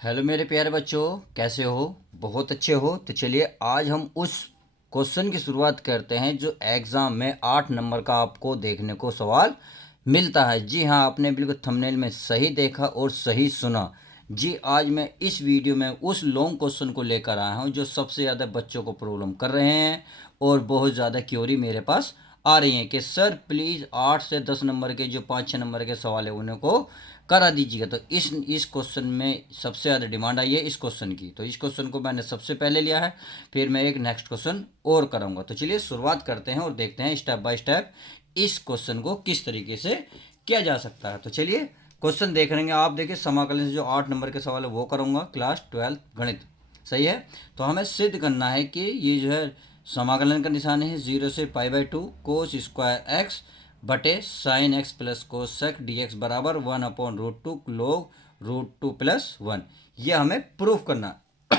Hello मेरे प्यारे बच्चों, कैसे हो? बहुत अच्छे हो। तो चलिए आज हम उस क्वेश्चन की शुरुआत करते हैं जो एग्ज़ाम में 8 नंबर का आपको देखने को सवाल मिलता है। जी हाँ, आपने बिल्कुल थंबनेल में सही देखा और सही सुना। जी, आज मैं इस वीडियो में उस लॉन्ग क्वेश्चन को लेकर आया हूँ जो सबसे ज़्यादा बच्चों को प्रॉब्लम कर रहे हैं और बहुत ज़्यादा क्वेरी मेरे पास आ रही हैं कि सर प्लीज़ 8 से 10 नंबर के जो 5-6 नंबर के सवाल है उन्हें को करा दीजिएगा। तो इस क्वेश्चन में सबसे ज़्यादा डिमांड आई है इस क्वेश्चन की, तो इस क्वेश्चन को मैंने सबसे पहले लिया है। फिर मैं एक नेक्स्ट क्वेश्चन और कराऊंगा। तो चलिए शुरुआत करते हैं और देखते हैं स्टेप बाय स्टेप इस क्वेश्चन को किस तरीके से किया जा सकता है। तो चलिए क्वेश्चन देख रहे हैं आप। देखिए समाकलन से जो 8 नंबर के सवाल है वो करूँगा, क्लास 12 गणित। सही है। तो हमें सिद्ध करना है कि ये जो है समाकलन का निशान है 0 से π/2 कोस स्क्वायर एक्स बटे साइन एक्स प्लस कोस सेक डी एक्स बराबर 1/√2 log√2 + 1। ये हमें प्रूफ करना है।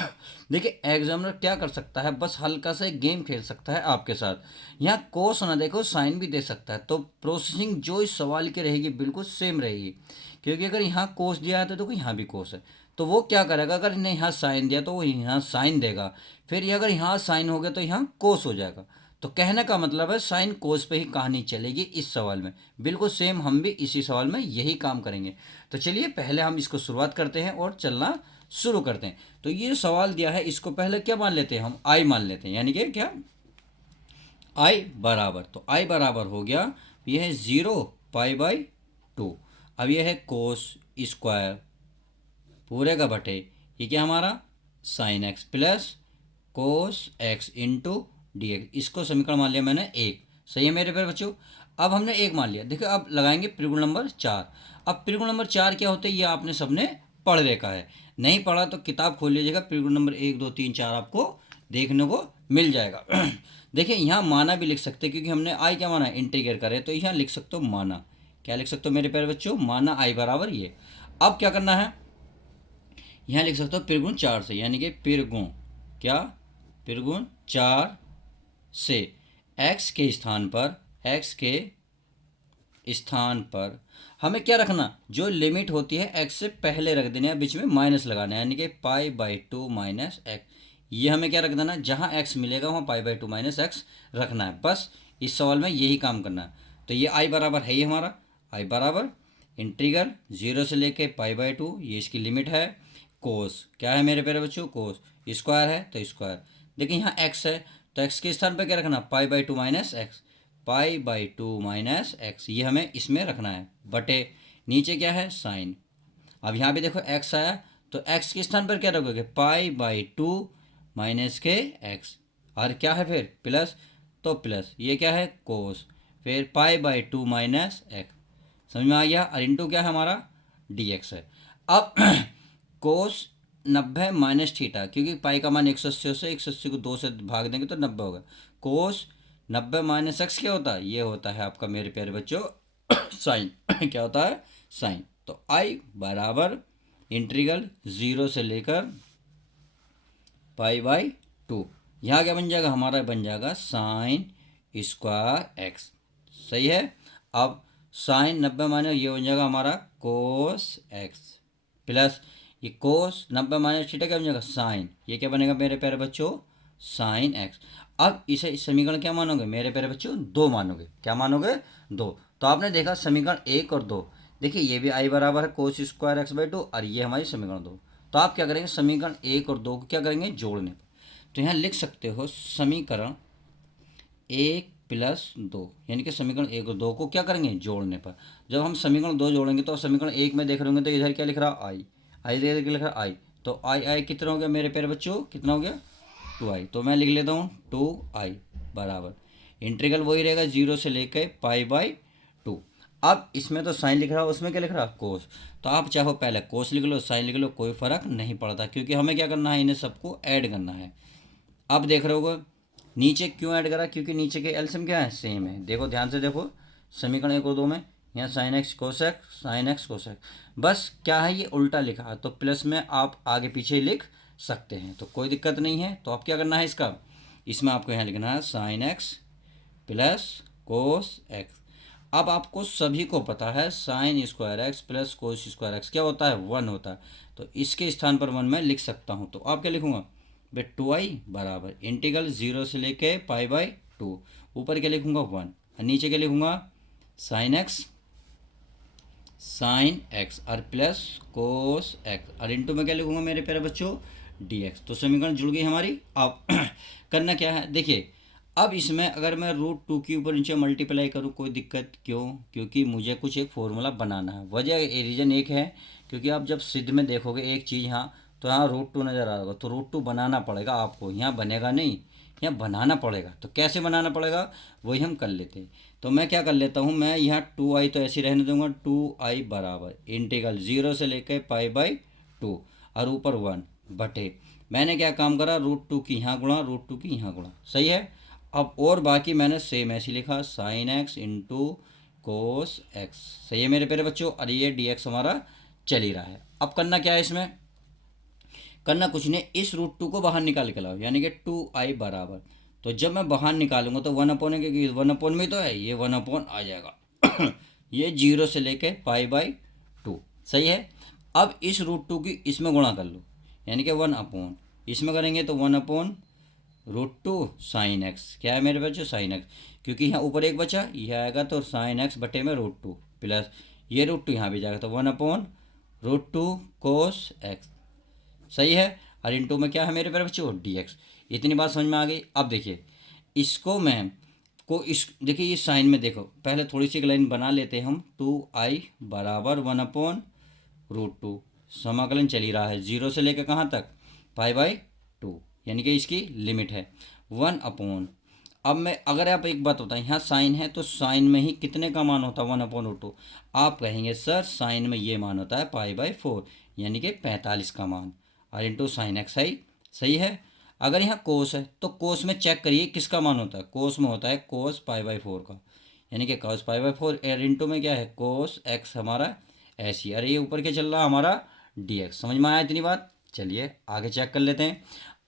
देखिए एग्जामिनर क्या कर सकता है, बस हल्का सा एक गेम खेल सकता है आपके साथ। यहाँ कोस ना देखो साइन भी दे सकता है, तो प्रोसेसिंग जो इस सवाल की रहेगी बिल्कुल सेम रहेगी। क्योंकि अगर यहाँ कोस दिया है तो देखो यहाँ भी कोस है, तो वो क्या करेगा, अगर इन्हें यहाँ साइन दिया तो वो यहाँ साइन देगा। फिर ये अगर यहाँ साइन हो गया तो यहाँ कोस हो जाएगा। तो कहने का मतलब है साइन कोस पे ही कहानी चलेगी इस सवाल में। बिल्कुल सेम हम भी इसी सवाल में यही काम करेंगे। तो चलिए पहले हम इसको शुरुआत करते हैं और चलना शुरू करते हैं। तो ये सवाल दिया है, इसको पहले क्या मान लेते हैं हम, आई मान लेते हैं। यानी कि क्या, आई बराबर, तो आई बराबर हो गया, यह है 0 π/2। अब यह है कोस स्क्वायर पूरे का बटे, ये क्या हमारा sine x plus cos x into d x. इसको समीकरण मान लिया मैंने एक। सही है मेरे प्यारे बच्चों। अब हमने एक मान लिया। देखो अब लगाएंगे त्रिगुण नंबर 4। अब त्रिगुण नंबर 4 क्या होते हैं ये आपने सबने पढ़ रखा है। नहीं पढ़ा तो किताब खोल लीजिएगा, त्रिगुण नंबर 1 2 3 4 आपको देखने को मिल जाएगा। देखिए यहाँ माना भी लिख सकते हैं, क्योंकि हमने आई क्या माना, इंटीग्रेट करे, तो यहाँ लिख सकते हो माना। क्या लिख सकते हो मेरे प्यारे बच्चों, माना आई बराबर ये। अब क्या करना है, यहाँ लिख सकते हो पिरगुण 4 से, यानी कि पिरगुण क्या, पिरगुण 4 से x के स्थान पर, x के स्थान पर हमें क्या रखना, जो लिमिट होती है x से पहले रख देनी है, बीच में माइनस लगाना है, यानी कि π/2 माइनस एक्स। ये हमें क्या रख देना, जहाँ x मिलेगा वहाँ π/2 माइनस एक्स रखना है। बस इस सवाल में यही काम करना है। तो ये आई बराबर है ही हमारा, आई बराबर इंटीग्रल 0 से लेके π/2, ये इसकी लिमिट है। कोस क्या है मेरे प्यारे बच्चों, कोस स्क्वायर है तो स्क्वायर। देखिए यहाँ x है तो x के स्थान पर क्या रखना, π/2 माइनस एक्स, π/2 माइनस एक्स, ये हमें इसमें रखना है बटे, नीचे क्या है साइन। अब यहाँ भी देखो x आया तो x के स्थान पर क्या रखोगे, π/2 माइनस के एक्स, और क्या है फिर प्लस, तो प्लस ये क्या है कोस, फिर π/2 माइनस एक्स। समझ में आ गया। और इंटू क्या है हमारा डी एक्स है। अब कोस 90 माइनस थीटा, क्योंकि पाई का मान 180 से 180 को 2 से भाग देंगे तो 90 होगा। कोस 90 माइनस एक्स क्या होता है, ये होता है आपका मेरे प्यारे बच्चों साइन। क्या होता है, साइन। तो आई बराबर इंटीग्रल 0 से लेकर π/2, यहाँ क्या बन जाएगा हमारा, बन जाएगा साइन स्क्वायर एक्स। सही है। अब साइन 90 माइनस ये बन जाएगा हमारा कोस एक्स, प्लस ये कोस 90 माइनस थीटा क्या बन जाएगा साइन, ये क्या बनेगा मेरे प्यारे बच्चों, साइन एक्स। अब इसे इस समीकरण क्या मानोगे मेरे प्यारे बच्चों, 2 मानोगे। क्या मानोगे, 2। तो आपने देखा समीकरण 1 और 2, देखिए ये भी आई बराबर है कोस स्क्वायर x/2, और ये हमारी समीकरण 2। तो आप क्या करेंगे, समीकरण 1 और 2 को क्या करेंगे, जोड़ने। तो यहाँ लिख सकते हो समीकरण 1 + 2, यानी कि समीकरण 1 और 2 को क्या करेंगे, जोड़ने पर। जब हम समीकरण 2 जोड़ेंगे तो समीकरण 1 में देख रहे होंगे तो इधर क्या लिख रहा, आई, आई इधर क्या लिख रहा आई। तो आई आई कितना हो गया मेरे प्यारे बच्चों, कितना हो गया 2i। तो मैं लिख लेता हूँ 2i बराबर इंटीग्रल वही रहेगा 0 से लेकर π/2। अब इसमें तो साइन लिख रहा है, उसमें क्या लिख रहा है कोस। तो आप चाहो पहले कोस लिख लो साइन लिख लो, कोई फ़र्क नहीं पड़ता, क्योंकि हमें क्या करना है, इन्हें सबको ऐड करना है। अब देख रहे होगे नीचे क्यों ऐड करा, क्योंकि नीचे के एलसीएम क्या है, सेम है। देखो ध्यान से देखो समीकरण 1 और 2 में, यहाँ sine x cosec, sine x cosec, बस क्या है ये उल्टा लिखा है, तो प्लस में आप आगे पीछे लिख सकते हैं, तो कोई दिक्कत नहीं है। तो अब क्या करना है इसका, इसमें आपको यहाँ लिखना है sine x plus cos x. अब आपको सभी को पता है sine square x plus cos square x क्या होता है, 1 होता है। तो इसके स्थान पर 1 मैं लिख सकता हूँ। तो आप क्या लिखूंगा बे 2i बराबर इंटीग्रल 0 से लेके π/2, ऊपर क्या लिखूंगा 1 और नीचे क्या लिखूंगा साइन एक्स और प्लस कोस एक्स और इंटू में क्या लिखूंगा मेरे प्यारे बच्चों dx। तो समीकरण जुड़ गई हमारी। अब करना क्या है देखिए, अब इसमें अगर मैं √2 के ऊपर नीचे मल्टीप्लाई करूँ कोई दिक्कत क्यों, क्योंकि मुझे कुछ एक फॉर्मूला बनाना है। वजह रीज़न एक है क्योंकि आप जब सिद्ध में देखोगे एक चीज़ यहाँ, तो यहाँ √2 नज़र आ रहा होगा, तो √2 बनाना पड़ेगा आपको, यहाँ बनेगा नहीं, यहाँ बनाना पड़ेगा। तो कैसे बनाना पड़ेगा वही हम कर लेते हैं। तो मैं क्या कर लेता हूँ, मैं यहाँ 2i तो ऐसे रहने दूंगा, 2i बराबर इंटीग्रल 0 से लेकर π/2 और ऊपर 1 बटे मैंने क्या काम करा √2 की यहाँ गुणा √2 की यहाँ गुणा, सही है। अब और बाकी मैंने सेम ऐसे लिखा sine x into cos x, सही है मेरे प्यारे बच्चों। और ये dx हमारा चल ही रहा है। अब करना क्या है, इसमें करना कुछ नहीं, इस √2 को बाहर निकाल के लाओ, यानी कि 2i बराबर, तो जब मैं बाहर निकालूंगा तो 1/, क्योंकि 1/, में तो है ये 1/, आ जाएगा ये 0 से लेके π/2, सही है। अब इस √2 की इसमें गुणा कर लो, यानी कि 1/, इसमें करेंगे तो 1/√2 साइन एक्स, क्या है मेरे बच्चों साइन एक्स, क्योंकि यहाँ ऊपर एक बचा यह आएगा तो साइन एक्स बटे में √2 प्लस ये √2 यहाँ भी जाएगा तो 1/√2 कोस एक्स, सही है। और इंटू में क्या है मेरे प्यारे बच्चों dx। इतनी बात समझ में आ गई। अब देखिए इसको मैं को इस देखिए ये साइन में देखो, पहले थोड़ी सी एक लाइन बना लेते हैं हम, 2i बराबर 1/√2, समाकलन चल ही रहा है 0 से लेकर कहाँ तक π/2, यानी कि इसकी लिमिट है 1/। अब मैं अगर आप एक बात बताएं, यहाँ साइन है तो साइन में ही कितने का मान होता है 1/√2, आप कहेंगे सर साइन में ये मान होता है π/4, यानी कि 45 का मान, और इंटू साइन एक्स आई, सही है। अगर यहाँ कोस है तो कोस में चेक करिए किसका मान होता है, कोस में होता है कोस π/4 का, यानी कि कोस π/4 और इंटू में क्या है कोस एक्स हमारा ऐसी, अरे ये ऊपर क्या चल रहा है हमारा dx। समझ में आया इतनी बात, चलिए आगे चेक कर लेते हैं।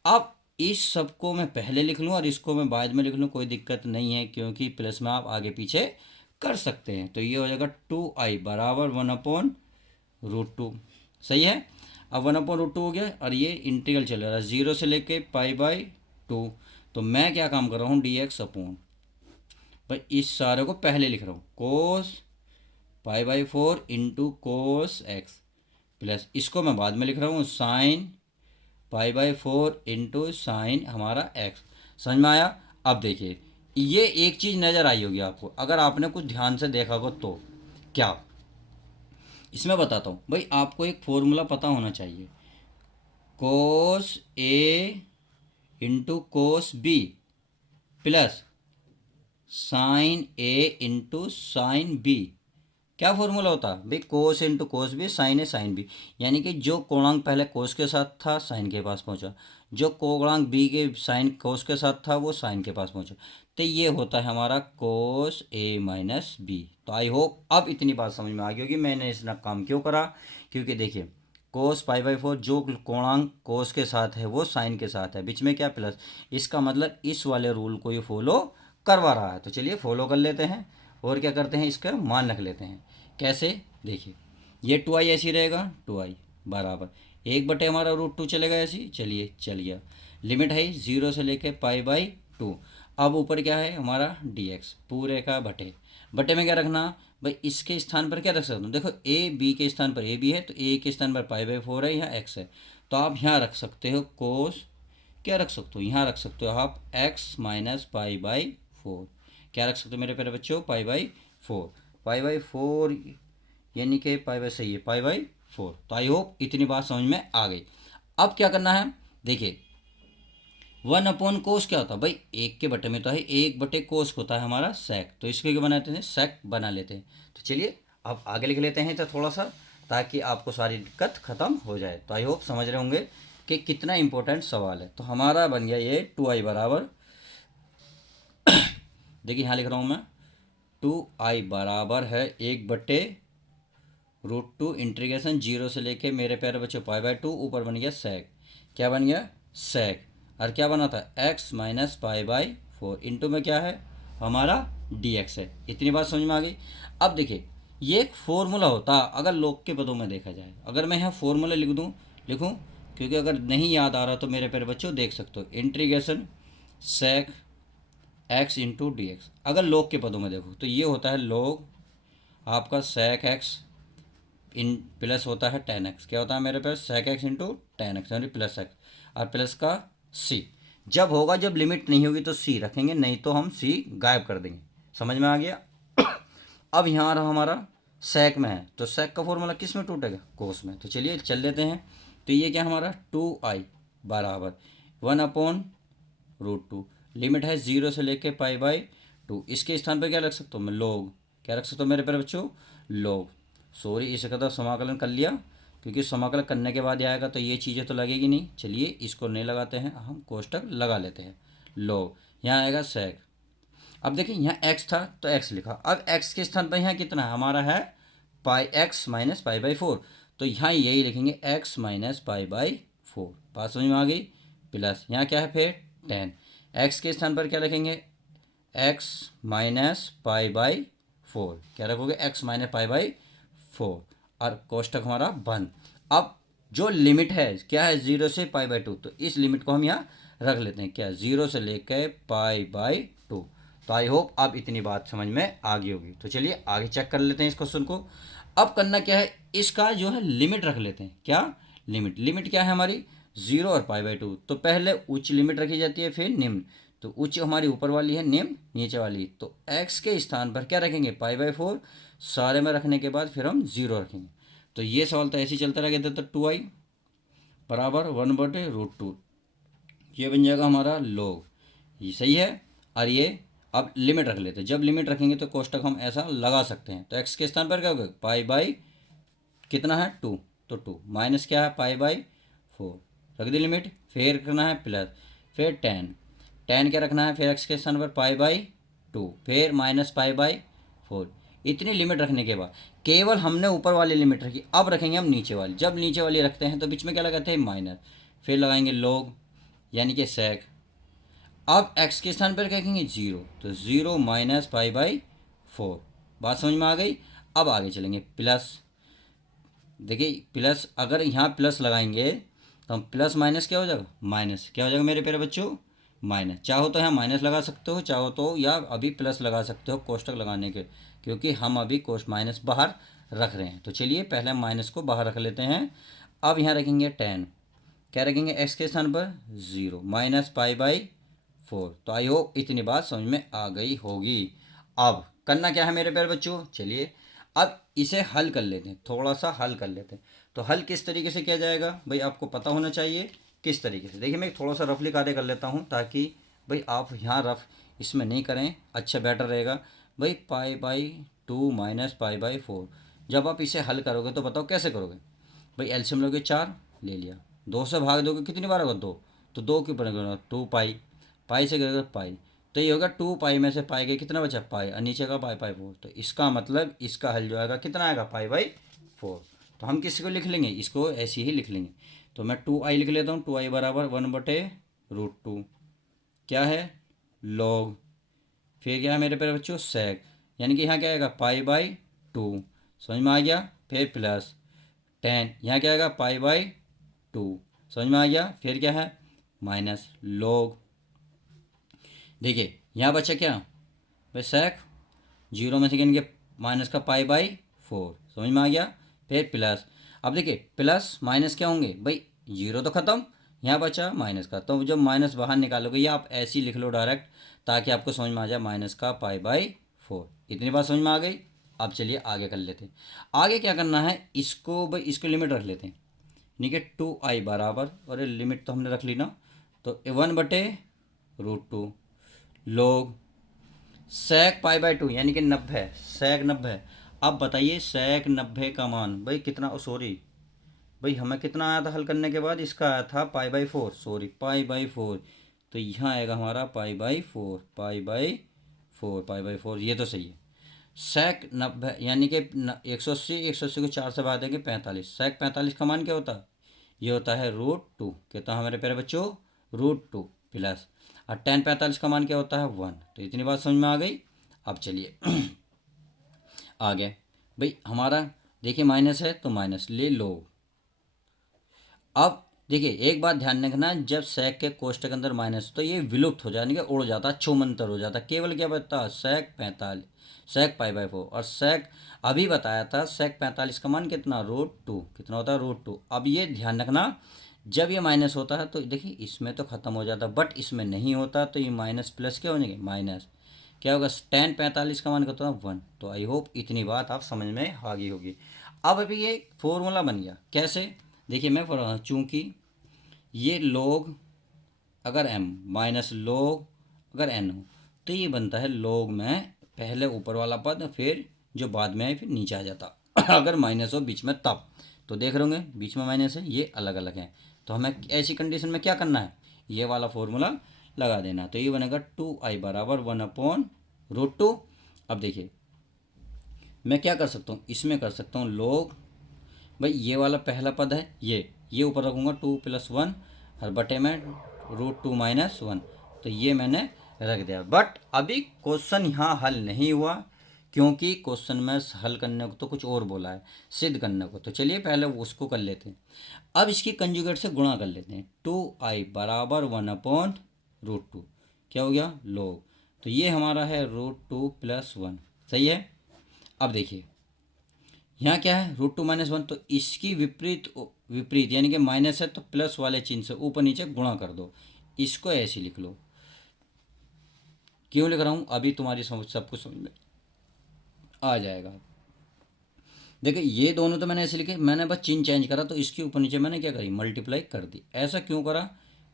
अब इस सबको मैं पहले लिख लूँ और इसको मैं बाद में लिख लूँ, कोई दिक्कत नहीं है, क्योंकि प्लस में आप आगे पीछे कर सकते हैं। तो ये हो जाएगा 2i बराबर 1/√2, सही है। अब 1/√2 हो गया और ये इंटीग्रल चल रहा है 0 से लेके π/2, तो मैं क्या काम कर रहा हूँ dx अपॉन, भाई इस सारे को पहले लिख रहा हूँ कोस π/4 इंटू कोस एक्स, प्लस इसको मैं बाद में लिख रहा हूँ साइन π/4 इंटू साइन हमारा एक्स। समझ में आया। अब देखिए ये एक चीज़ नज़र आई होगी आपको, अगर आपने कुछ ध्यान से देखा हो तो क्या, इसमें बताता हूँ भाई, आपको एक फॉर्मूला पता होना चाहिए, cos A into cos B plus sine A into sine B, क्या फॉर्मूला होता है भाई, cos into cos B sine A sine B, यानी कि जो कोणांक पहले कोस के साथ था साइन के पास पहुंचा, जो कोणांक बी के साइन कोस के साथ था वो साइन के पास पहुंचा, तो ये होता है हमारा कोस ए माइनस बी। तो आई होप अब इतनी बात समझ में आ गई होगी मैंने इसका काम क्यों करा, क्योंकि देखिए कोस π/4 जो कोणांक कोस के साथ है वो साइन के साथ है, बीच में क्या प्लस, इसका मतलब इस वाले रूल को ये फॉलो करवा रहा है। तो चलिए फॉलो कर लेते हैं और क्या करते हैं इसका मान रख लेते हैं। कैसे देखिए, ये 2i ऐसी रहेगा, 2i बराबर 1 बटे हमारा √2 चलेगा ऐसी, चलिए चल गया, लिमिट है 0 से लेके π/2। अब ऊपर क्या है हमारा dx पूरे का बटे, बटे में क्या रखना भाई, इसके स्थान पर क्या रख सकता हूँ, देखो ए बी के स्थान पर ए बी है तो ए के स्थान पर π/4 है, यहाँ x है, तो आप यहाँ रख सकते हो कोस, क्या रख सकते हो यहाँ रख सकते हो आप x माइनस π/4, क्या रख सकते हो मेरे प्यारे बच्चों π/4 यानी कि सही है π/4। तो आई होप इतनी बात समझ में आ गई। अब क्या करना है देखिए, 1/कोस क्या होता है भाई, 1 के बटे में तो है 1 बटे कोस होता है हमारा सेक, तो इसको क्या बनाते हैं सेक बना लेते हैं। तो चलिए अब आगे लिख लेते हैं तो थोड़ा सा, ताकि आपको सारी दिक्कत ख़त्म हो जाए। तो आई होप समझ रहे होंगे कि कितना इंपॉर्टेंट सवाल है। तो हमारा बन गया ये 2i बराबर देखिए यहाँ लिख रहा हूँ मैं, 2i बराबर है 1/√2 इंटीग्रेशन 0 से लेके मेरे प्यारे बच्चों π/2, ऊपर बन गया सेक, क्या बन गया सेक, और क्या बना था x माइनस π/4 इंटू में क्या है हमारा dx है। इतनी बात समझ में आ गई। अब देखिए ये एक फॉर्मूला होता अगर लोग के पदों में देखा जाए, अगर मैं यहाँ फॉर्मूला लिख दूँ, लिखूँ, क्योंकि अगर नहीं याद आ रहा तो मेरे प्यारे बच्चों देख सकते हो, integration sec x into d x. अगर लॉग के पदों में देखो तो ये होता है लॉग आपका सेक एक्स इन प्लस होता है टेन एक्स। क्या होता है मेरे पास, sec x into tan x यानी प्लस एक्स, और प्लस का सी। जब होगा, जब लिमिट नहीं होगी तो सी रखेंगे, नहीं तो हम सी गायब कर देंगे। समझ में आ गया। अब यहाँ रहा हमारा सेक में है, तो सेक का फॉर्मूला किस में टूटेगा, कोस में। तो चलिए चल लेते हैं। तो ये क्या हमारा 2i बराबर 1/√2। लिमिट है 0 से लेके π/2। इसके स्थान पर क्या रख सकता हूँ मैं, लोग। क्या रख सकता हूँ मेरे प्यारे बच्चों, लोग। सॉरी, इसे कहता समाकलन कर लिया, क्योंकि समाकलन करने के बाद आएगा तो ये चीज़ें तो लगेगी नहीं। चलिए इसको नहीं लगाते हैं, हम कोष्टक लगा लेते हैं। लोग, यहाँ आएगा सेक। अब देखिए यहाँ x था तो x लिखा, अब x के स्थान पर यहाँ कितना है हमारा है x माइनस π/4। तो यहाँ यही लिखेंगे x माइनस π/4। बात समझ में आ गई। प्लस यहाँ क्या है फिर 10, x के स्थान पर क्या रखेंगे, x माइनस π/4। क्या रखोगे, x माइनस π/4, और कोष्टक हमारा बंद। अब जो लिमिट है क्या है 0 से π/2, तो इस लिमिट को हम यहाँ रख लेते हैं, क्या 0 से लेकर π/2। तो आई होप आप इतनी बात समझ में आ गई होगी। तो चलिए आगे चेक कर लेते हैं इस क्वेश्चन को। अब करना क्या है, इसका जो है लिमिट रख लेते हैं। क्या लिमिट, लिमिट क्या है हमारी 0 और π/2। तो पहले उच्च लिमिट रखी जाती है, फिर निम्न। तो उच्च हमारी ऊपर वाली है, निम्न नीचे वाली। तो x के स्थान पर क्या रखेंगे, π/4। सारे में रखने के बाद फिर हम 0 रखेंगे। तो ये सवाल तो ऐसे ही चलता रहेगा। तो 2i बराबर 1/√2, ये बन जाएगा हमारा लोग। ये सही है। और ये अब लिमिट रख लेते हैं। जब लिमिट रखेंगे तो कोष्टक हम ऐसा लगा सकते हैं। तो x के स्थान पर क्या होगा, π/, कितना है 2, तो 2 माइनस क्या है π/4, रख दी लिमिट। फिर करना है प्लस, फिर 10 क्या रखना है, फिर x के स्थान पर π/2, फिर माइनस π/4। इतनी लिमिट रखने के बाद केवल हमने ऊपर वाली लिमिट रखी, अब रखेंगे हम नीचे वाली। जब नीचे वाली रखते हैं तो बीच में क्या लगाते हैं, माइनस, फिर लगाएंगे लोग यानी कि सेक। अब x के स्थान पर क्या रखेंगे 0, तो 0 माइनस π/4। बात समझ में आ गई। अब आगे चलेंगे प्लस। देखिए प्लस, अगर यहाँ प्लस लगाएंगे तो हम प्लस माइनस क्या हो जाएगा, माइनस। क्या हो जाएगा मेरे प्यारे बच्चों, माइनस। चाहो तो यहाँ माइनस लगा सकते हो, चाहो तो या अभी प्लस लगा सकते हो कोष्टक लगाने के, क्योंकि हम अभी कोष्ट माइनस बाहर रख रहे हैं। तो चलिए पहले हम माइनस को बाहर रख लेते हैं। अब यहाँ रखेंगे 10, क्या रखेंगे x के स्थान पर 0 माइनस π/4। तो आई होप इतनी बात समझ में आ गई होगी। अब करना क्या है मेरे प्यारे बच्चों, चलिए अब इसे हल कर लेते हैं, थोड़ा सा हल कर लेते हैं। तो हल किस तरीके से किया जाएगा भाई, आपको पता होना चाहिए किस तरीके से। देखिए मैं थोड़ा सा रफली कार्य कर लेता हूँ, ताकि भाई आप यहाँ रफ इसमें नहीं करें, अच्छा बेटर रहेगा। भाई π/2 माइनस π/4, जब आप इसे हल करोगे तो बताओ कैसे करोगे। भाई एलसीएम लोगे 4 ले लिया, 2 से भाग दोगे कितनी बार होगा 2, तो 2 के ऊपर 2 पाई से करेगा पाई। तो ये होगा 2 पाई में से पाई के कितना बचा, पाई, और नीचे का π/4। तो इसका मतलब इसका हल जो आएगा कितना आएगा, π/4। तो हम किसी को लिख लेंगे, इसको ऐसे ही लिख लेंगे। तो मैं 2i लिख लेता हूँ। 2i बराबर 1/√2 क्या है, लॉग। फिर क्या है मेरे प्यारे बच्चों, सेक, यानी कि यहाँ क्या आएगा π/2। समझ में आ गया। फिर प्लस 10, यहाँ क्या आएगा π/2। समझ में आ गया। फिर क्या है माइनस लॉग। देखिए यहाँ बचा क्या भाई, सेक 0 में से गिन के माइनस का π/4। समझ में आ गया। फिर प्लस, अब देखिए प्लस माइनस क्या होंगे भाई, 0 तो ख़त्म, यहाँ बचा माइनस का। तो जब माइनस बाहर निकालोगे या आप ऐसे ही लिख लो डायरेक्ट, ताकि आपको समझ में आ जाए माइनस का π/4। इतनी बात समझ में आ गई। अब चलिए आगे कर लेते हैं। आगे क्या करना है, इसको भाई इसको लिमिट रख लेते हैं, यानी कि 2i बराबर, और लिमिट तो हमने रख ली ना, तो 1/√2 लोग सेक π/2 यानी कि 90, सेक 90। अब बताइए सेक 90 का मान भाई कितना, सॉरी भाई हमें कितना आया था हल करने के बाद, इसका आया था π/4, सॉरी π/4। तो यहाँ आएगा हमारा π/4, π/4, ये तो सही है। सेक 90 यानी कि 180, 180 को 4 से भाग देंगे 45। सेक 45 का मान क्या होता है, ये होता है √2। कहता है हमारे प्यारे बच्चों √2 प्लस, और tan 45 का मान क्या होता है 1। तो इतनी बात समझ में आ गई। अब चलिए आगे भाई हमारा देखिए माइनस है तो माइनस ले लो। अब देखिए एक बात ध्यान रखना, जब sec के कोष्टक के अंदर माइनस तो ये विलुप्त हो जाने के उड़ जाता, छूमंतर हो जाता, केवल क्या बचता sec 45 sec π/4 और sec अभी बताया था sec 45 का मान कितना √2 कितना होता है √2। अब ये ध्यान रखना जब ये माइनस होता है तो देखिए इसमें तो ख़त्म हो जाता, बट इसमें नहीं होता तो ये माइनस प्लस क्या हो जाएंगे माइनस क्या होगा tan 45 का मान कितना 1। तो आई होप इतनी बात आप समझ में आ गई होगी। अब अभी ये फॉर्मूला बन गया कैसे, देखिए मैं पढ़ रहा हूँ, चूँकि ये लोग अगर m माइनस लोग अगर n हो तो ये बनता है लोग में पहले ऊपर वाला पद फिर जो बाद में है फिर नीचे आ जाता अगर माइनस हो बीच में तब। तो देख रहे होंगे बीच में माइनस है ये अलग अलग हैं, तो हमें ऐसी कंडीशन में क्या करना है ये वाला फॉर्मूला लगा देना। तो ये बनेगा 2i बराबर 1/√2। अब देखिए मैं क्या कर सकता हूँ इसमें कर सकता हूँ लोग भाई ये वाला पहला पद है ये ऊपर रखूँगा 2 + 1 और बटे में √2 - 1। तो ये मैंने रख दिया, बट अभी क्वेश्चन यहाँ हल नहीं हुआ क्योंकि क्वेश्चन में हल करने को तो कुछ और बोला है सिद्ध करने को। तो चलिए पहले उसको कर लेते हैं। अब इसकी कंजुगेट से गुणा कर लेते हैं 2i बराबर 1/√2 क्या हो गया लोग। तो ये हमारा है √2 + 1 सही है। अब देखिए यहाँ क्या है √2 - 1 तो इसकी विपरीत विपरीत यानी कि माइनस है तो प्लस वाले चिन्ह से ऊपर नीचे गुणा कर दो, इसको ऐसे लिख लो। क्यों लिख रहा हूँ अभी तुम्हारी समझ सब कुछ समझ में आ जाएगा। देखिए ये दोनों तो मैंने ऐसे लिखे, मैंने बस चिन्ह चेंज करा तो इसके ऊपर नीचे मैंने क्या करी मल्टीप्लाई कर दी। ऐसा क्यों करा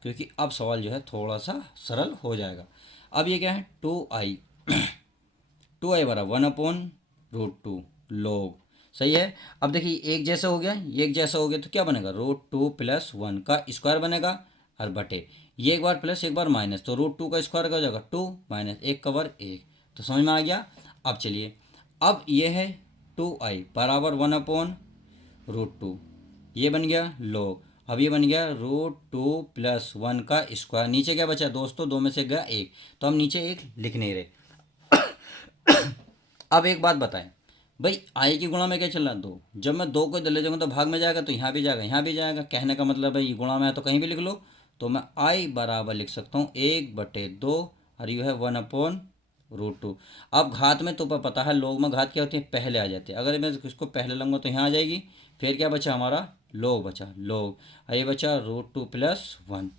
क्योंकि अब सवाल जो है थोड़ा सा सरल हो जाएगा। अब ये क्या है 2i 2i बराबर 1/√2 लोग सही है। अब देखिए एक जैसा हो गया ये एक जैसा हो गया तो क्या बनेगा √2 + 1 का स्क्वायर बनेगा और बटे ये एक बार प्लस एक बार माइनस तो √2 का स्क्वायर क्या हो जाएगा 2 - 1 का वर्ग 1। तो समझ में आ गया। अब चलिए अब ये है 2i बराबर 1/√2 ये बन गया लोग। अब ये बन गया √2 + 1 का स्क्वायर, नीचे क्या बचा दोस्तों दो में से गया एक तो हम नीचे एक लिख नहीं रहे। अब एक बात बताएं भाई आई की गुणा में क्या चल रहा है 2, जब मैं 2 को इधर ले जाऊंगा तो भाग में जाएगा तो यहाँ भी जाएगा यहाँ भी जाएगा, कहने का मतलब है ये गुणा में है तो कहीं भी लिख लो। तो मैं आई बराबर लिख सकता हूँ 1/2 और ये है 1/√2। अब घात में तो पता है लोग में घात क्या होती है पहले आ जाती है, अगर मैं इसको पहले लूँगा तो यहाँ आ जाएगी, फिर क्या बचा हमारा लोग बचा लोग, ये बचा √2 + 1।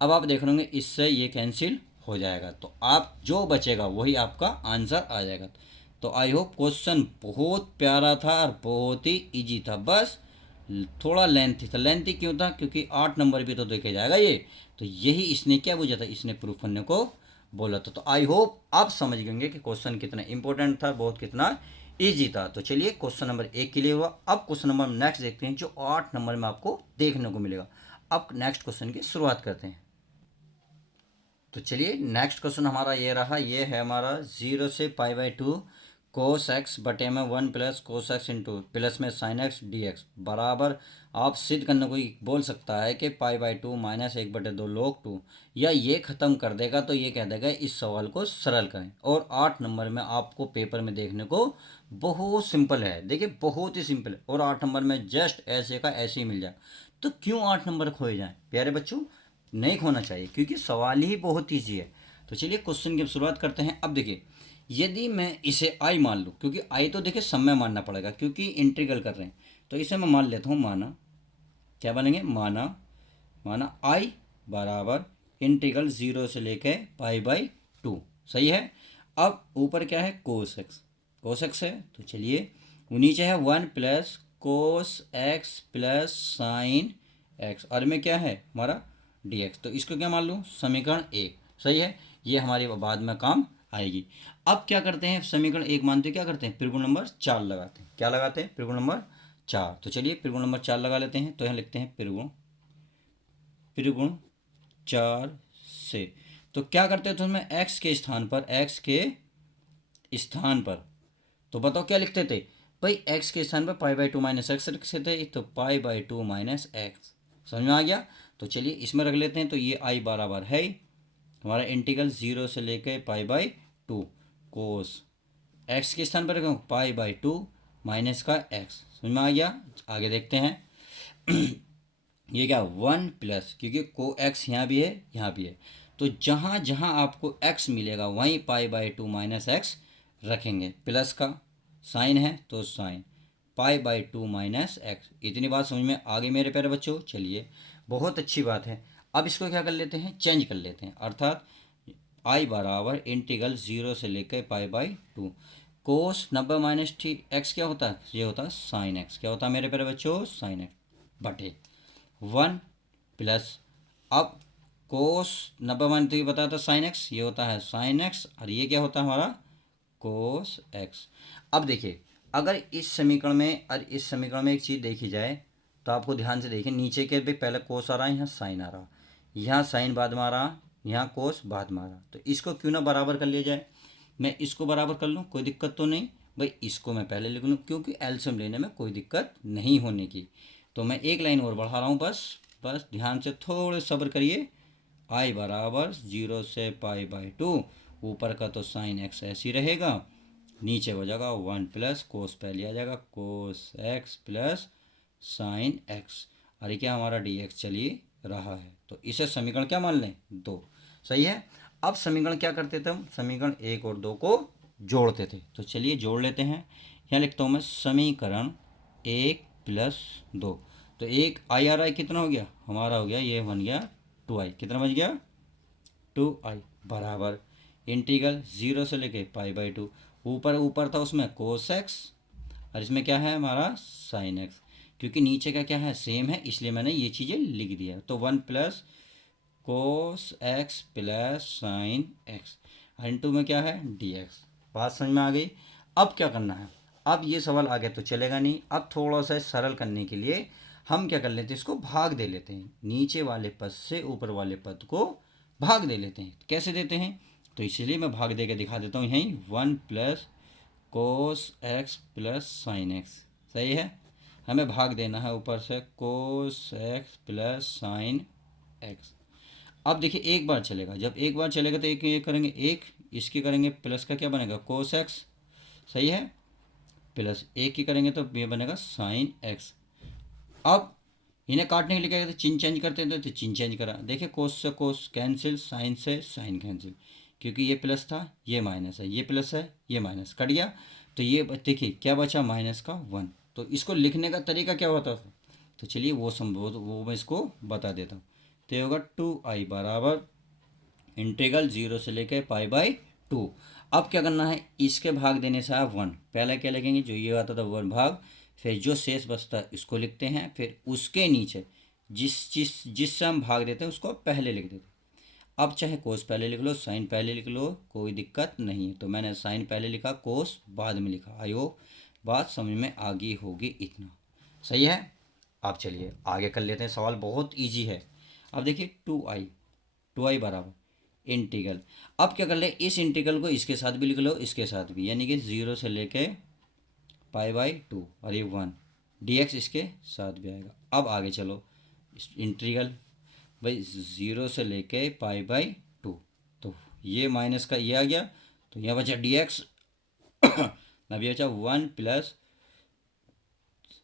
अब आप देख रहे होंगे इससे ये कैंसिल हो जाएगा तो आप जो बचेगा वही आपका आंसर आ जाएगा। तो आई होप क्वेश्चन बहुत प्यारा था और बहुत ही इजी था, बस थोड़ा लेंथी था। लेंथी क्यों था क्योंकि 8 नंबर भी तो देखे जाएगा ये, तो यही इसने क्या पूछा था इसने प्रूफ करने को बोला था। तो आई होप आप समझ गए होंगे कि क्वेश्चन कितना इंपॉर्टेंट था बहुत कितना इजी था। तो चलिए क्वेश्चन नंबर 1 के लिए हुआ। अब क्वेश्चन नंबर नेक्स्ट देखते हैं जो 8 नंबर में आपको देखने को मिलेगा। अब नेक्स्ट क्वेश्चन की शुरुआत करते हैं। तो चलिए नेक्स्ट क्वेश्चन हमारा ये रहा, ये है हमारा 0 से π/2 cos x बटे में 1 + cos x इंटू प्लस में sin x dx बराबर आप सिद्ध करने को बोल सकता है कि π/2 - 1/2 log 2, या ये ख़त्म कर देगा तो ये कह देगा इस सवाल को सरल करें। और 8 नंबर में आपको पेपर में देखने को बहुत सिंपल है, देखिए बहुत ही सिंपल है, और 8 नंबर में जस्ट ऐसे का ऐसे ही मिल जाए। तो क्यों 8 नंबर खोए जाएँ प्यारे बच्चों, नहीं खोना चाहिए क्योंकि सवाल ही बहुत ईजी है। तो चलिए क्वेश्चन की शुरुआत करते हैं। अब देखिए यदि मैं इसे आई मान लूँ, क्योंकि आई तो देखिए समय मानना पड़ेगा क्योंकि इंटीग्रल कर रहे हैं, तो इसे मैं मान लेता हूँ माना, क्या बनेंगे माना आई बराबर इंटीग्रल 0 से लेके π/2 सही है। अब ऊपर क्या है कोस एक्स है, तो चलिए नीचे है 1 + cos x + sin x और में क्या है हमारा dx, तो इसको क्या मान लूँ समीकरण 1 सही है, ये हमारे बाद में काम आएगी। अब क्या करते हैं समीकरण 1 मानते क्या करते हैं त्रिगुण नंबर 4 लगाते हैं, क्या लगाते हैं त्रिगुण नंबर 4। तो चलिए त्रिगुण नंबर 4 लगा लेते हैं, तो यहाँ लिखते हैं त्रिगुण 4 से। तो क्या करते हैं तो हमें x के स्थान पर तो बताओ क्या लिखते थे भाई x के स्थान पर π/2 - x लिखते थे, तो π/2 - x समझ में आ गया। तो चलिए इसमें रख लेते हैं, तो ये i बराबर है हमारा इंटीग्रल 0 से लेकर π/2 कोस एक्स के स्थान पर रखूँ पाई बाई टू माइनस का एक्स, समझ में आ गया। आगे देखते हैं ये क्या 1 प्लस, क्योंकि को एक्स यहाँ भी है यहाँ भी है, तो जहाँ जहाँ आपको एक्स मिलेगा वहीं pi by two minus x रखेंगे। प्लस का साइन है तो sine pi by two minus x. इतनी बात समझ में आ गई मेरे प्यारे बच्चों। चलिए बहुत अच्छी बात है। अब इसको क्या कर लेते हैं, चेंज कर लेते हैं, अर्थात आई बराबर इंटीग्रल 0 से लेकर pi by two cos 90 minus T x क्या होता है, ये होता है साइन एक्स। क्या होता है मेरे प्यारे बच्चों, साइन एक्स बटे 1 प्लस, अब कोस 90 माइनस तो ये बताया था साइन एक्स, ये होता है साइन एक्स, और ये क्या होता है हमारा कोस एक्स। अब देखिए अगर इस समीकरण में और इस समीकरण में एक चीज़ देखी जाए तो आपको ध्यान से देखिए, नीचे के भी पहले कोस आ रहा है, यहाँ साइन आ रहा, यहाँ साइन बाद में आ रहा, यहाँ कोस बाद में आ रहा, तो इसको क्यों ना बराबर कर लिया जाए। मैं इसको बराबर कर लूँ, कोई दिक्कत तो नहीं भाई, इसको मैं पहले लिख लूँ क्योंकि एलसीएम लेने में कोई दिक्कत नहीं होने की। तो मैं एक लाइन और बढ़ा रहा हूँ, बस बस ध्यान से थोड़े सब्र करिए। आई बराबर 0 से पाई बाई टू, ऊपर का तो साइन एक्स ऐसे ही रहेगा, नीचे हो जाएगा 1 प्लस कोस पहले आ जाएगा cos x plus sine x, अरे क्या हमारा डी एक्स चलिए रहा है, तो इसे समीकरण क्या मान लें, 2। सही है। अब समीकरण क्या करते थे हम, समीकरण 1 और 2 को जोड़ते थे, तो चलिए जोड़ लेते हैं। यहाँ लिखता हूँ मैं समीकरण 1 प्लस 2, तो एक आई आर आई कितना हो गया हमारा, हो गया ये बन गया 2i, कितना बच गया 2i बराबर इंटीग्रल 0 से लेके पाई बाई टू, ऊपर ऊपर था उसमें कोस एक्स और इसमें क्या है हमारा साइन एक्स, क्योंकि नीचे का क्या है सेम है इसलिए मैंने ये चीज़ें लिख दिया। तो 1 plus cos x plus sine x, into में क्या है डी एक्स। बात समझ में आ गई। अब क्या करना है, अब ये सवाल आगे तो चलेगा नहीं, अब थोड़ा सा सरल करने के लिए हम क्या कर लेते हैं, इसको भाग दे लेते हैं, नीचे वाले पद से ऊपर वाले पद को भाग दे लेते हैं। कैसे देते हैं, तो इसीलिए मैं भाग दे के दिखा देता हूँ यहीं 1 plus cos x plus sine x. सही है, हमें भाग देना है ऊपर से cos x plus sine x. अब देखिए एक बार चलेगा, जब एक बार चलेगा तो एक ये करेंगे, एक इसकी करेंगे प्लस का क्या बनेगा कोस एक्स, सही है, प्लस एक की करेंगे तो ये बनेगा साइन एक्स। अब इन्हें काटने के लिए क्या कहते हैं, चिन्ह चेंज करते हैं, तो चिन्ह चेंज करा, देखिए कोस से कोस कैंसिल, साइन से साइन कैंसिल, क्योंकि ये प्लस था ये माइनस है, ये प्लस है ये माइनस कट गया, तो ये देखिए क्या बचा माइनस का 1। तो इसको लिखने का तरीका क्या होता था, तो चलिए वो मैं इसको बता देता हूँ। तो ये होगा 2i बराबर इंटीग्रल 0 से लेकर पाई बाई टू। अब क्या करना है, इसके भाग देने से आप 1 पहले क्या लिखेंगे, जो ये आता था 1 भाग, फिर जो शेष बचता है इसको लिखते हैं, फिर उसके नीचे जिससे हम भाग देते हैं उसको पहले लिख देते हैं। अब चाहे कोस पहले लिख लो साइन पहले लिख लो, कोई दिक्कत नहीं है, तो मैंने साइन पहले लिखा कोस बाद में लिखा। आई होप बात समझ में आ गई होगी, इतना सही है। अब चलिए आगे कर लेते हैं, सवाल बहुत इजी है। अब देखिए 2i बराबर इंटीग्रल, अब क्या कर ले, इस इंटीग्रल को इसके साथ भी लिख लो इसके साथ भी, यानी कि 0 से लेके पाई बाई टू और ये 1 dx इसके साथ भी आएगा। अब आगे चलो इंटीग्रल भाई 0 से लेके पाई बाई टू, तो ये माइनस का ये आ गया, तो यहाँ बचा dx अभी बचा 1 प्लस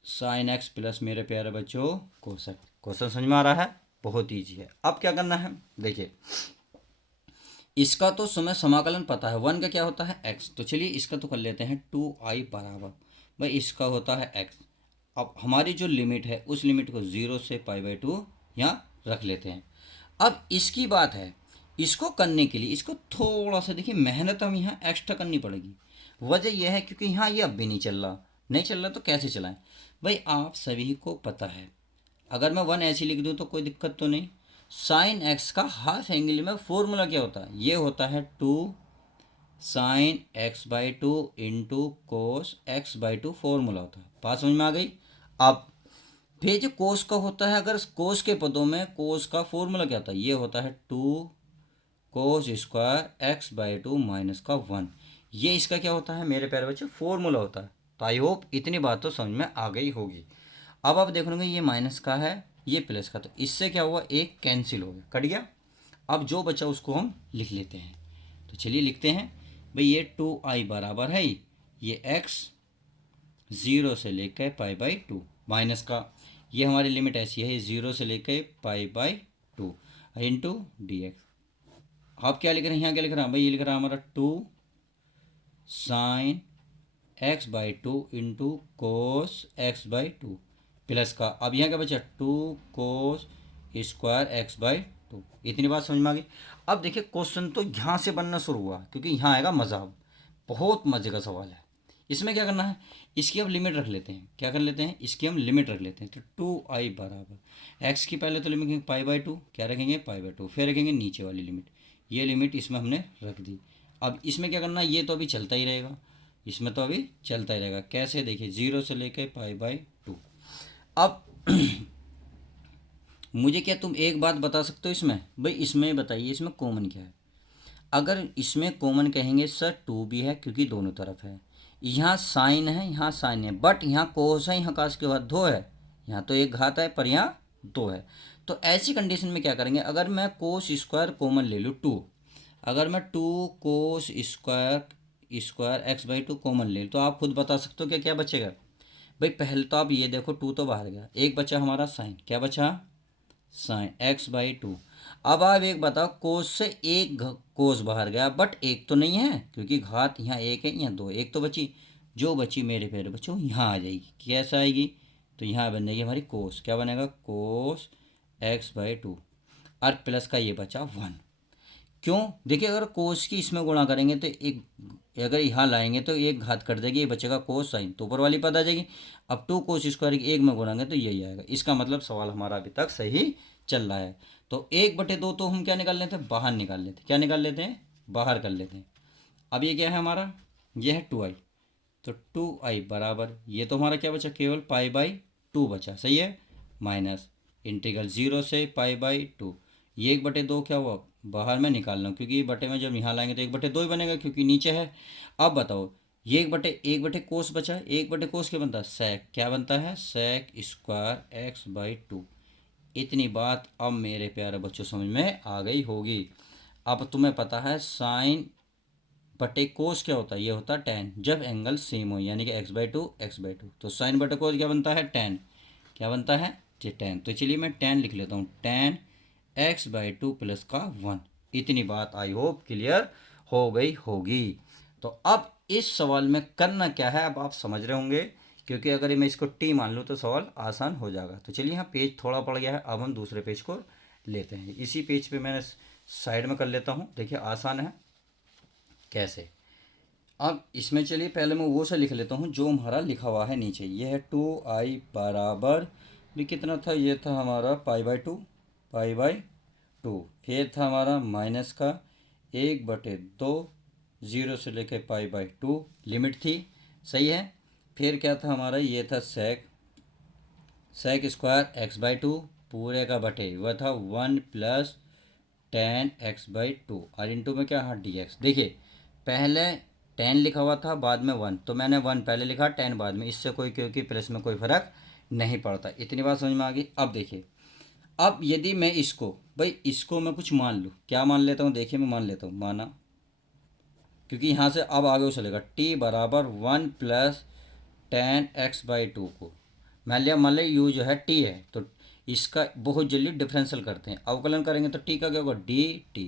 साइन एक्स प्लस मेरे प्यारे बच्चों कोसेक। क्वेश्चन समझ में आ रहा है, बहुत ईजी है। अब क्या करना है, देखिए इसका तो समय समाकलन पता है, 1 का क्या होता है x, तो चलिए इसका तो कर लेते हैं 2i बराबर भाई इसका होता है x। अब हमारी जो लिमिट है उस लिमिट को 0 से पाई बाई टू यहाँ रख लेते हैं। अब इसकी बात है, इसको करने के लिए इसको थोड़ा सा देखिए मेहनत हम यहाँ एक्स्ट्रा करनी पड़ेगी। वजह यह है क्योंकि यहाँ ये अब भी नहीं चल रहा तो कैसे चलाएं भाई, आप सभी को पता है अगर मैं 1 ऐसे लिख दूँ तो कोई दिक्कत तो नहीं। साइन एक्स का हाफ एंगल में फॉर्मूला क्या होता है, ये होता है 2 sine x by two into cos x by to, formula होता है। बात समझ में आ गई। अब फिर जो कोस का होता है, अगर कोस के पदों में कोस का फॉर्मूला क्या होता है, ये होता है 2 cos square x by to minus का 1, ये इसका क्या होता है मेरे प्यारे बच्चे फॉर्मूला होता है। तो आई होप इतनी बात तो समझ में आ गई होगी। अब आप देखोगे ये माइनस का है ये प्लस का, तो इससे क्या हुआ एक कैंसिल हो गया कट गया। अब जो बचा उसको हम लिख लेते हैं, तो चलिए लिखते हैं भाई ये 2i बराबर है ये x 0 से लेकर पाई बाई टू माइनस का, ये हमारी लिमिट ऐसी है 0 से लेकर pi by two into d x. आप क्या लिख रहे हैं, यहाँ क्या लिख रहा है भाई, ये लिख रहा है हमारा 2 sine x by two into cos x by two plus का, अब यहाँ क्या बचा 2 cos square x by two. इतनी बात समझ में आ गई। अब देखिए क्वेश्चन तो यहाँ से बनना शुरू हुआ क्योंकि यहाँ आएगा मज़ा। बहुत मज़े का सवाल है। इसमें क्या करना है, इसकी अब लिमिट रख लेते हैं। क्या कर लेते हैं, इसकी हम लिमिट रख लेते हैं। तो 2i बराबर एक्स की पहले तो लिमिट रखेंगे पाई बाई टू, क्या रखेंगे पाई बाई टू, फिर रखेंगे नीचे वाली लिमिट, ये लिमिट इसमें हमने रख दी। अब इसमें क्या करना है, ये तो अभी चलता ही रहेगा, इसमें तो अभी चलता ही रहेगा। कैसे, देखिए 0 से लेकर पाई बाई टू। अब मुझे क्या तुम एक बात बता सकते हो इसमें, भाई इसमें बताइए इसमें कॉमन क्या है। अगर इसमें कॉमन कहेंगे सर 2 भी है क्योंकि दोनों तरफ है, यहाँ साइन है यहाँ साइन है, बट यहाँ कोस है यहाँ कास के बाद 2 है, यहाँ तो एक घात है पर यहाँ 2 है। तो ऐसी कंडीशन में क्या करेंगे, अगर मैं कोस स्क्वायर कॉमन ले लूँ 2, अगर मैं 2 cos square square x by two common ले लूँ तो आप खुद बता सकते हो क्या क्या बचेगा। भाई पहले तो आप ये देखो 2 तो बाहर गया, एक बचा हमारा साइन, क्या बचा साइन एक्स बाई टू। अब आप एक बताओ, कोस से एक कोस बाहर गया बट एक तो नहीं है क्योंकि घात यहाँ एक है यहाँ दो, एक तो बची, जो बची मेरे प्यारे बच्चों यहाँ आ जाएगी। कैसा आएगी, तो यहाँ बन जाएगी हमारी कोस, क्या बनेगा कोस एक्स बाई टू, और प्लस का ये बचा 1। क्यों, देखिए अगर कोस की इसमें गुणा करेंगे तो एक, अगर यहाँ लाएंगे तो एक घात कट देगी, ये बचेगा कोस साइन, तो ऊपर वाली पद आ जाएगी। अब 2 कोस स्क्वायर एक में गुणाएंगे तो यही आएगा। इसका मतलब सवाल हमारा अभी तक सही चल रहा है। तो 1/2 तो हम क्या निकाल लेते हैं, बाहर निकाल लेते हैं। क्या निकाल लेते हैं, बाहर कर लेते हैं। अब ये क्या है हमारा, ये है 2i, तो 2i बराबर, ये तो हमारा क्या बचा, केवल पाई बाई टू बचा, सही है, माइनस इंटीग्रल 0 से पाई बाई टू। ये 1/2 क्या हुआ, बाहर में निकालना हूँ क्योंकि बटे में जब यहाँ लाएंगे तो 1/2 ही बनेगा क्योंकि नीचे है। अब बताओ, ये एक बटे कोस बचा है, 1/2 कोस क्या बनता है सेक, क्या बनता है sec square x by two. इतनी बात अब मेरे प्यारे बच्चों समझ में आ गई होगी। अब तुम्हें पता है साइन बटे कोस क्या होता है, ये होता है टेन, जब एंगल सेम हो, यानी कि एक्स बाई टू। तो साइन बटे कोस क्या बनता है टेन, क्या बनता है जी टेन। तो चलिए मैं टेन लिख लेता हूँ, ten x by two plus का 1। इतनी बात आई होप क्लियर हो गई होगी। तो अब इस सवाल में करना क्या है, अब आप समझ रहे होंगे, क्योंकि अगर मैं इसको टी मान लूँ तो सवाल आसान हो जाएगा। तो चलिए यहाँ पेज थोड़ा पड़ गया है, अब हम दूसरे पेज को लेते हैं। इसी पेज पे मैंने साइड में कर लेता हूँ, देखिए आसान है कैसे। अब इसमें चलिए पहले मैं वो सा लिख लेता हूँ जो हमारा लिखा हुआ है नीचे। ये है 2i बराबर भी कितना था, ये था हमारा पाई बाई टू, फिर था हमारा माइनस का 1/2, 0 से लेकर पाई बाई टू लिमिट थी, सही है। फिर क्या था हमारा, ये था sec square x by two पूरे का बटे, वह था 1 plus ten x by two, और इंटू में क्या, हाँ डी एक्स। देखिए पहले 10 लिखा हुआ था बाद में 1, तो मैंने 1 पहले लिखा 10 बाद में, इससे कोई, क्योंकि प्लस में कोई फ़र्क नहीं पड़ता। इतनी बात समझ में आ गई। अब देखिए, अब यदि मैं इसको, भाई इसको मैं कुछ मान लूँ, क्या मान लेता हूँ, देखिए मैं मान लेता हूँ, माना, क्योंकि यहाँ से अब आगे चलेगा टी बराबर 1 plus ten x by to को मान लिया यू जो है टी है, तो इसका बहुत जल्दी डिफरेंशियल करते हैं, अवकलन करेंगे तो टी का क्या होगा डी टी,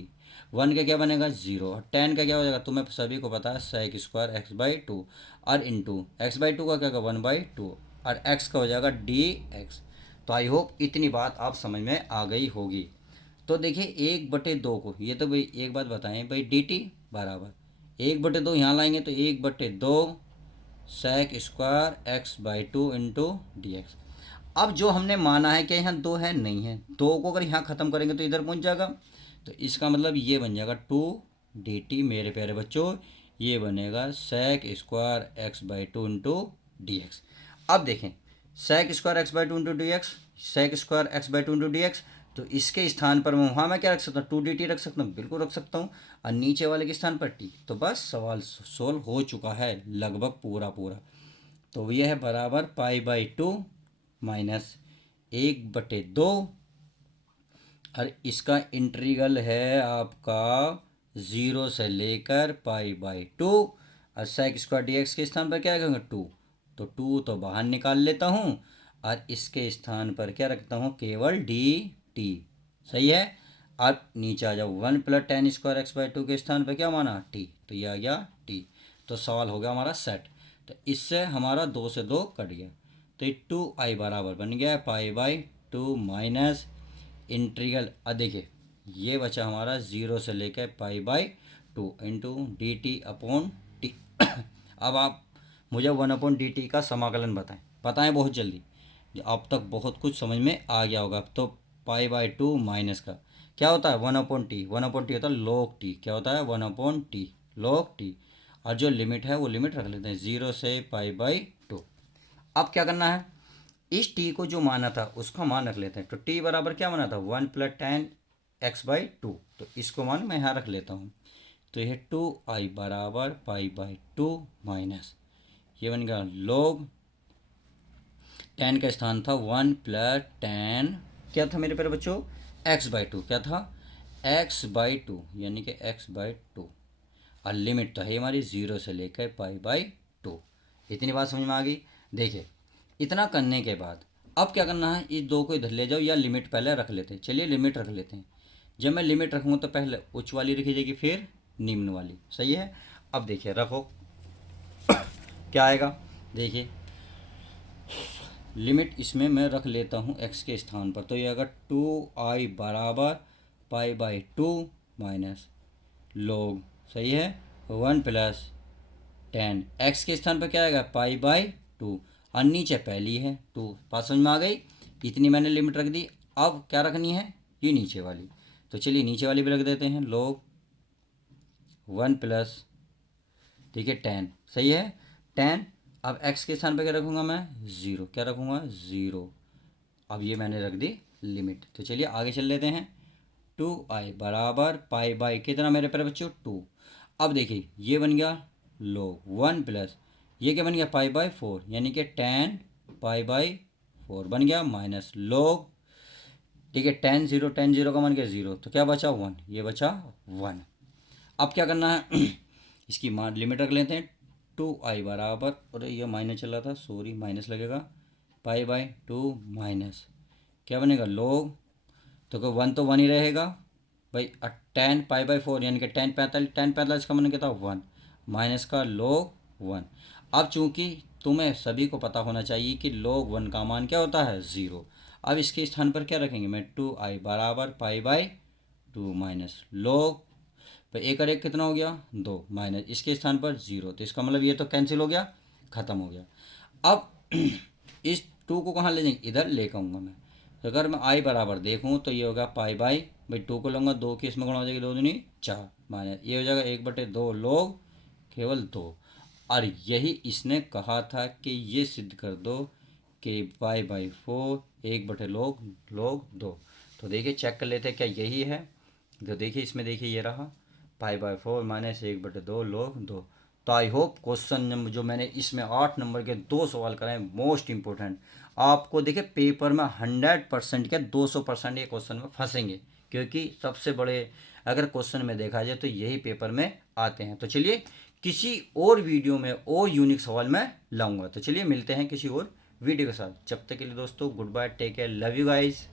1 का क्या बनेगा 0, और 10 का क्या हो जाएगा, तुम्हें सभी को पता है sec square x by two, और इंटू एक्स बाई टू का क्या होगा 1/2, और एक्स का हो जाएगा डी एक्स। तो आई होप इतनी बात आप समझ में आ गई होगी। तो देखिए 1/2 को, ये तो भाई एक बात बताएं भाई, डी टी बराबर 1/2 यहाँ लाएंगे तो 1/2 sec square x by two into d x. अब जो हमने माना है कि यहाँ 2 है, नहीं है, 2 को अगर यहाँ ख़त्म करेंगे तो इधर पहुँच जाएगा, तो इसका मतलब ये बन जाएगा 2 dt मेरे प्यारे बच्चों, ये बनेगा sec square x by two into d x. अब देखें sec square x by two into d x, sec square x by two into d x, तो इसके स्थान पर मैं वहाँ मैं क्या रख सकता हूँ 2dt रख सकता हूँ, बिल्कुल रख सकता हूँ, और नीचे वाले के स्थान पर टी। तो बस सवाल सोल्व हो चुका है लगभग पूरा पूरा। तो यह है बराबर पाई बाई टू माइनस 1/2, और इसका इंटीग्रल है आपका 0 से लेकर पाई बाई टू, और सेक स्क्वायर डी एक्स के स्थान पर क्या रखेंगे 2, तो 2 तो बाहर निकाल लेता हूँ और इसके स्थान पर क्या रखता हूँ केवल डी टी। सही है। अब नीचे आ जाओ 1 plus ten square x by 2 के स्थान पर क्या माना टी, तो ये आ गया टी। तो सवाल हो गया हमारा सेट। तो इससे हमारा 2 से 2 कट गया, तो ये 2i बराबर बन गया पाई बाई 2 माइनस इंटीग्रल। अब देखिए ये बचा हमारा 0 से लेकर pi by 2 into D T upon T. अब आप मुझे 1/dt का समाकलन बताएं, बताएं बहुत जल्दी। अब तक बहुत कुछ समझ में आ गया होगा। तो पाई बाई 2 माइनस का क्या होता है 1/t, 1/t होता है log t। क्या होता है 1/t log t। और जो लिमिट है वो लिमिट रख लेते हैं 0 से पाई बाई 2। अब क्या करना है, इस t को जो माना था उसका मान रख लेते हैं। तो t बराबर क्या माना था 1 प्लस टेन एक्स बाई 2, तो इसको मान मैं यहाँ रख लेता हूँ। तो यह 2i बराबर पाई बाई 2 माइनस ये बन गया log टेन का स्थान था 1 प्लस टेन क्या था मेरे प्यारे बच्चों x बाई 2, क्या था x बाई 2 यानी कि x बाई 2। और लिमिट तो है हमारी 0 से लेकर पाई बाई 2। इतनी बात समझ में आ गई। देखिए इतना करने के बाद अब क्या करना है, इस 2 को इधर ले जाओ या लिमिट पहले रख लेते हैं। चलिए लिमिट रख लेते हैं। जब मैं लिमिट रखूँगा तो पहले उच्च वाली रखी जाएगी फिर निम्न वाली। सही है। अब देखिए रखो क्या आएगा। देखिए लिमिट इसमें मैं रख लेता हूँ x के स्थान पर, तो ये अगर 2i बराबर पाई बाई 2 माइनस log सही है 1 प्लस टेन एक्स के स्थान पर क्या आएगा पाई बाई 2 और नीचे पहली है 2। बात समझ में आ गई। इतनी मैंने लिमिट रख दी। अब क्या रखनी है ये नीचे वाली, तो चलिए नीचे वाली भी रख देते हैं log 1 प्लस ठीक है टेन। सही है 10। अब x के स्थान पर क्या रखूँगा मैं 0, क्या रखूँगा 0। अब ये मैंने रख दी लिमिट। तो चलिए आगे चल लेते हैं। 2i बराबर पाई बाई कितना मेरे प्यारे बच्चों 2। अब देखिए ये बन गया log 1 प्लस ये क्या बन गया पाई बाई 4 यानी कि 10 पाई बाई 4 बन गया माइनस log ठीक है 10 0 का बन गया 0, तो क्या बचा 1, ये बचा 1। अब क्या करना है इसकी मान लिमिट रख लेते हैं 2i बराबर और ये माइनस चला था सॉरी माइनस लगेगा पाई बाई 2 माइनस क्या बनेगा log तो कोई 1 तो 1 ही रहेगा भाई 10 पाई बाई 4 यानी कि 10 45 का मन क्या था 1 माइनस का log 1। अब चूंकि तुम्हें सभी को पता होना चाहिए कि log 1 का मान क्या होता है 0। अब इसके स्थान पर क्या रखेंगे मैं 2i बराबर पाई बाई 2 माइनस log तो एक और एक कितना हो गया 2 माइनस इसके स्थान पर 0, तो इसका मतलब ये तो कैंसिल हो गया ख़त्म हो गया। अब इस 2 को कहाँ ले जाएंगे इधर लेकर आऊँगा मैं। तो अगर मैं i बराबर देखूँ तो ये होगा पाई बाई भाई 2 को लूँगा 2 की इसमें गुणा हो जाएगी 2 दूनी 4 माइनस ये हो जाएगा 1/2 लोग केवल 2। और यही इसने कहा था कि ये सिद्ध कर दो कि पाई बाई 4 1/लोग 2। तो देखिए चेक कर लेते हैं क्या यही है। तो देखिए इसमें देखिए ये रहा पाई बाई 4 माइनस 1/2 log 2। तो आई होप क्वेश्चन जो मैंने इसमें 8 नंबर के 2 सवाल कराए मोस्ट इंपॉर्टेंट आपको देखिए पेपर में 100% के 200% ये क्वेश्चन में फंसेंगे, क्योंकि सबसे बड़े अगर क्वेश्चन में देखा जाए तो यही पेपर में आते हैं। तो चलिए किसी और वीडियो में और यूनिक सवाल मैं लाऊंगा। तो चलिए मिलते हैं किसी और वीडियो के साथ। जब तक के लिए दोस्तों good bye, take care, love you guys.